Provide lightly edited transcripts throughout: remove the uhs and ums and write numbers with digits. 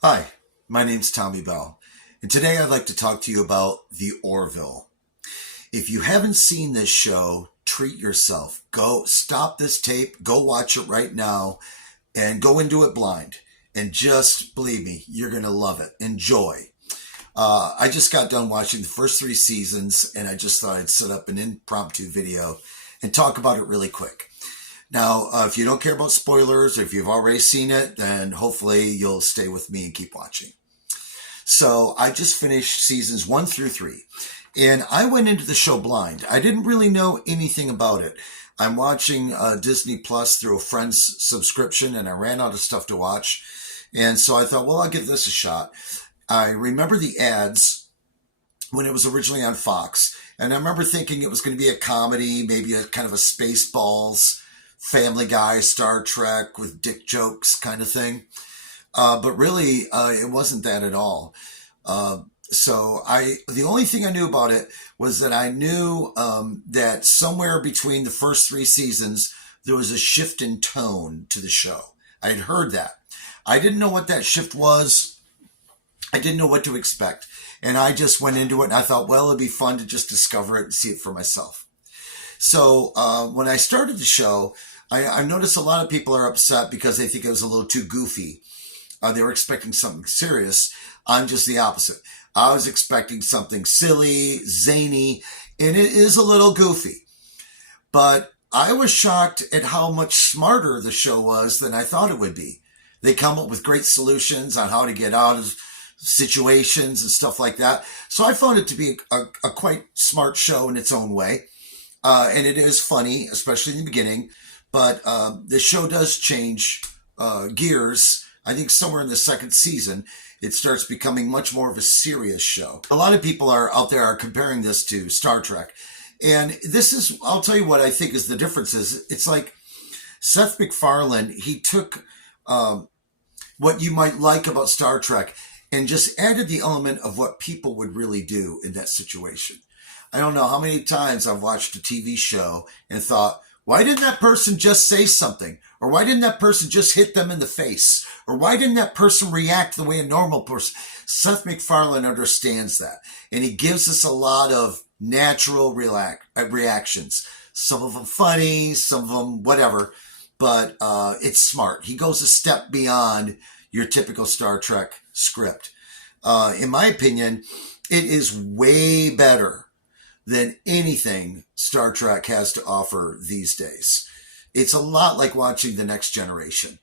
Hi, my name's Tommy Bell, and today I'd like to talk to you about the Orville. If you haven't seen this show, treat yourself. Go stop this tape, go watch it right now, and go into it blind. And just believe me, you're going to love it. Enjoy. I just got done watching the first three seasons, and I just thought I'd set up an impromptu video and talk about it really quick. Now, if you don't care about spoilers, or if you've already seen it, then hopefully you'll stay with me and keep watching. So I just finished seasons 1 through 3, and I went into the show blind. I didn't really know anything about it. I'm watching Disney Plus through a friend's subscription, and I ran out of stuff to watch. And so I thought, well, I'll give this a shot. I remember the ads when it was originally on Fox, and I remember thinking it was going to be a comedy, maybe a kind of a Spaceballs, Family Guy, Star Trek with dick jokes kind of thing. But really, it wasn't that at all. The only thing I knew about it was that I knew that somewhere between the first three seasons, there was a shift in tone to the show. I had heard that. I didn't know what that shift was. I didn't know what to expect. And I just went into it and I thought, well, it'd be fun to just discover it and see it for myself. So when I started the show, I noticed a lot of people are upset because they think it was a little too goofy. They were expecting something serious. I'm just the opposite. I was expecting something silly, zany, and it is a little goofy. But I was shocked at how much smarter the show was than I thought it would be. They come up with great solutions on how to get out of situations and stuff like that. So I found it to be a quite smart show in its own way. And it is funny, especially in the beginning. But the show does change gears. I think somewhere in the second season, it starts becoming much more of a serious show. A lot of people are out there are comparing this to Star Trek. And this is, I'll tell you what I think is the difference is. It's like Seth MacFarlane, he took what you might like about Star Trek and just added the element of what people would really do in that situation. I don't know how many times I've watched a TV show and thought, why didn't that person just say something? Or why didn't that person just hit them in the face? Or why didn't that person react the way a normal person? Seth MacFarlane understands that. And he gives us a lot of natural reactions. Some of them funny, some of them whatever. But it's smart. He goes a step beyond your typical Star Trek script. In my opinion, it is way better than anything Star Trek has to offer these days. It's a lot like watching The Next Generation,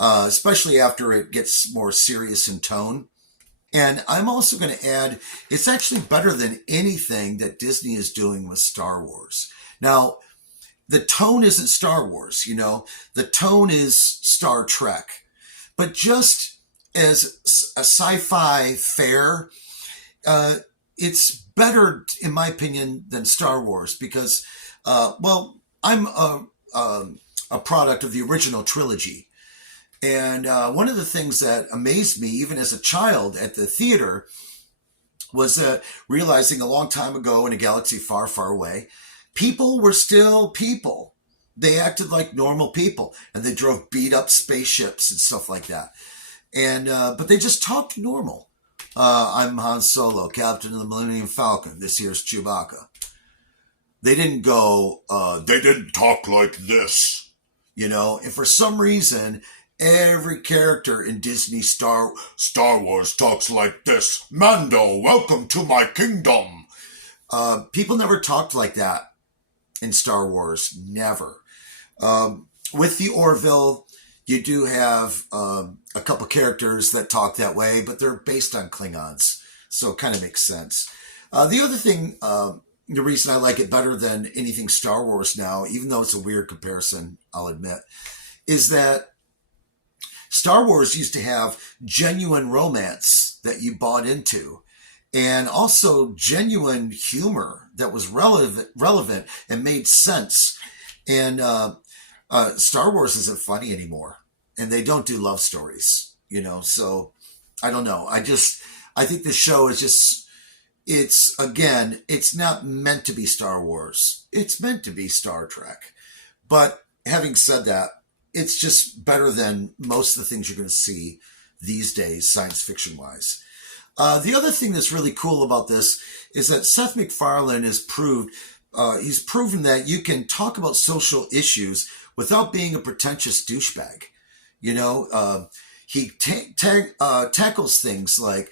especially after it gets more serious in tone. And I'm also going to add, it's actually better than anything that Disney is doing with Star Wars. Now, the tone isn't Star Wars, the tone is Star Trek. But just as a sci-fi fare, it's better, in my opinion, than Star Wars because, I'm a product of the original trilogy. And one of the things that amazed me, even as a child at the theater, was realizing a long time ago in a galaxy far, far away, people were still people. They acted like normal people, and they drove beat up spaceships and stuff like that. And but they just talked normal. I'm Han Solo, Captain of the Millennium Falcon. This here's Chewbacca. They didn't go, they didn't talk like this, and for some reason, every character in Disney Star Wars talks like this. Mando, welcome to my kingdom. People never talked like that in Star Wars. Never. With the Orville, you do have a couple characters that talk that way, but they're based on Klingons, so it kind of makes sense. The other thing, the reason I like it better than anything Star Wars now, even though it's a weird comparison, I'll admit, is that Star Wars used to have genuine romance that you bought into, and also genuine humor that was relevant and made sense. And Star Wars isn't funny anymore, and they don't do love stories, So I don't know. I think the show is just, it's not meant to be Star Wars. It's meant to be Star Trek. But having said that, it's just better than most of the things you're going to see these days, science fiction wise. The other thing that's really cool about this is that Seth MacFarlane he's proven that you can talk about social issues without being a pretentious douchebag. You know, he tackles things like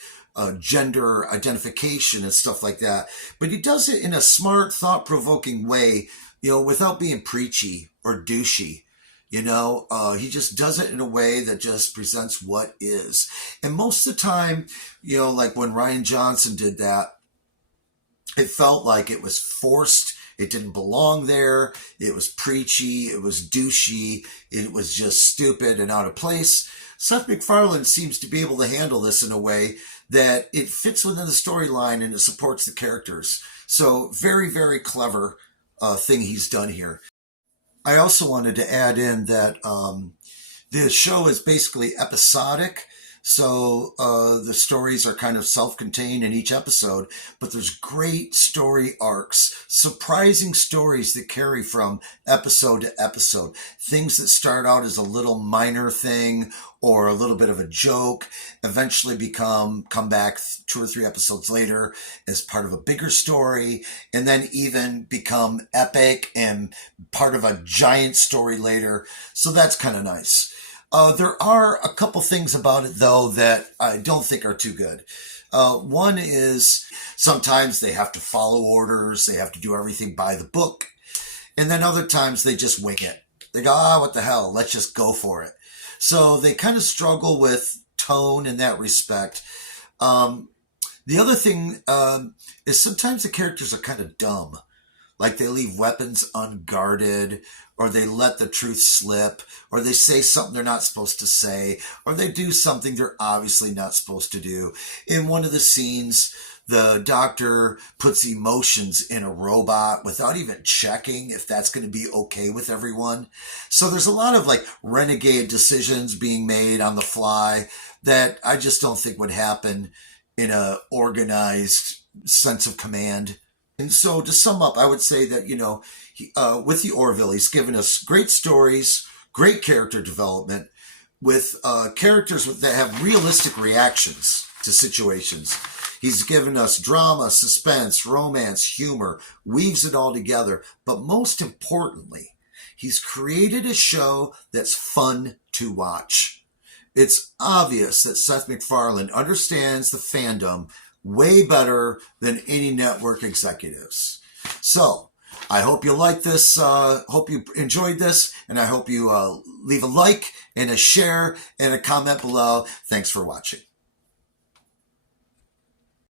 gender identification and stuff like that, but he does it in a smart, thought-provoking way, you know, without being preachy or douchey. You know, he just does it in a way that just presents what is. And most of the time, you know, like when Rian Johnson did that, it felt like it was forced. It didn't belong there. It was preachy. It was douchey. It was just stupid and out of place. Seth MacFarlane seems to be able to handle this in a way that it fits within the storyline and it supports the characters. So very, very clever thing he's done here. I also wanted to add in that the show is basically episodic. So the stories are kind of self-contained in each episode, but there's great story arcs, surprising stories that carry from episode to episode. Things that start out as a little minor thing or a little bit of a joke, eventually come back 2 or 3 episodes later as part of a bigger story, and then even become epic and part of a giant story later. So that's kind of nice. There are a couple things about it, though, that I don't think are too good. One is sometimes they have to follow orders. They have to do everything by the book. And then other times they just wing it. They go, what the hell? Let's just go for it. So they kind of struggle with tone in that respect. The other thing is sometimes the characters are kind of dumb. Like they leave weapons unguarded, or they let the truth slip, or they say something they're not supposed to say, or they do something they're obviously not supposed to do. In one of the scenes, the doctor puts emotions in a robot without even checking if that's going to be okay with everyone. So there's a lot of like renegade decisions being made on the fly that I just don't think would happen in a organized sense of command. And so to sum up, I would say that, you know, with the Orville, he's given us great stories, great character development with characters that have realistic reactions to situations. He's given us drama, suspense, romance, humor, weaves it all together. But most importantly, he's created a show that's fun to watch. It's obvious that Seth MacFarlane understands the fandom way better than any network executives. So I hope you like this. Hope you enjoyed this. And I hope you leave a like and a share and a comment below. Thanks for watching.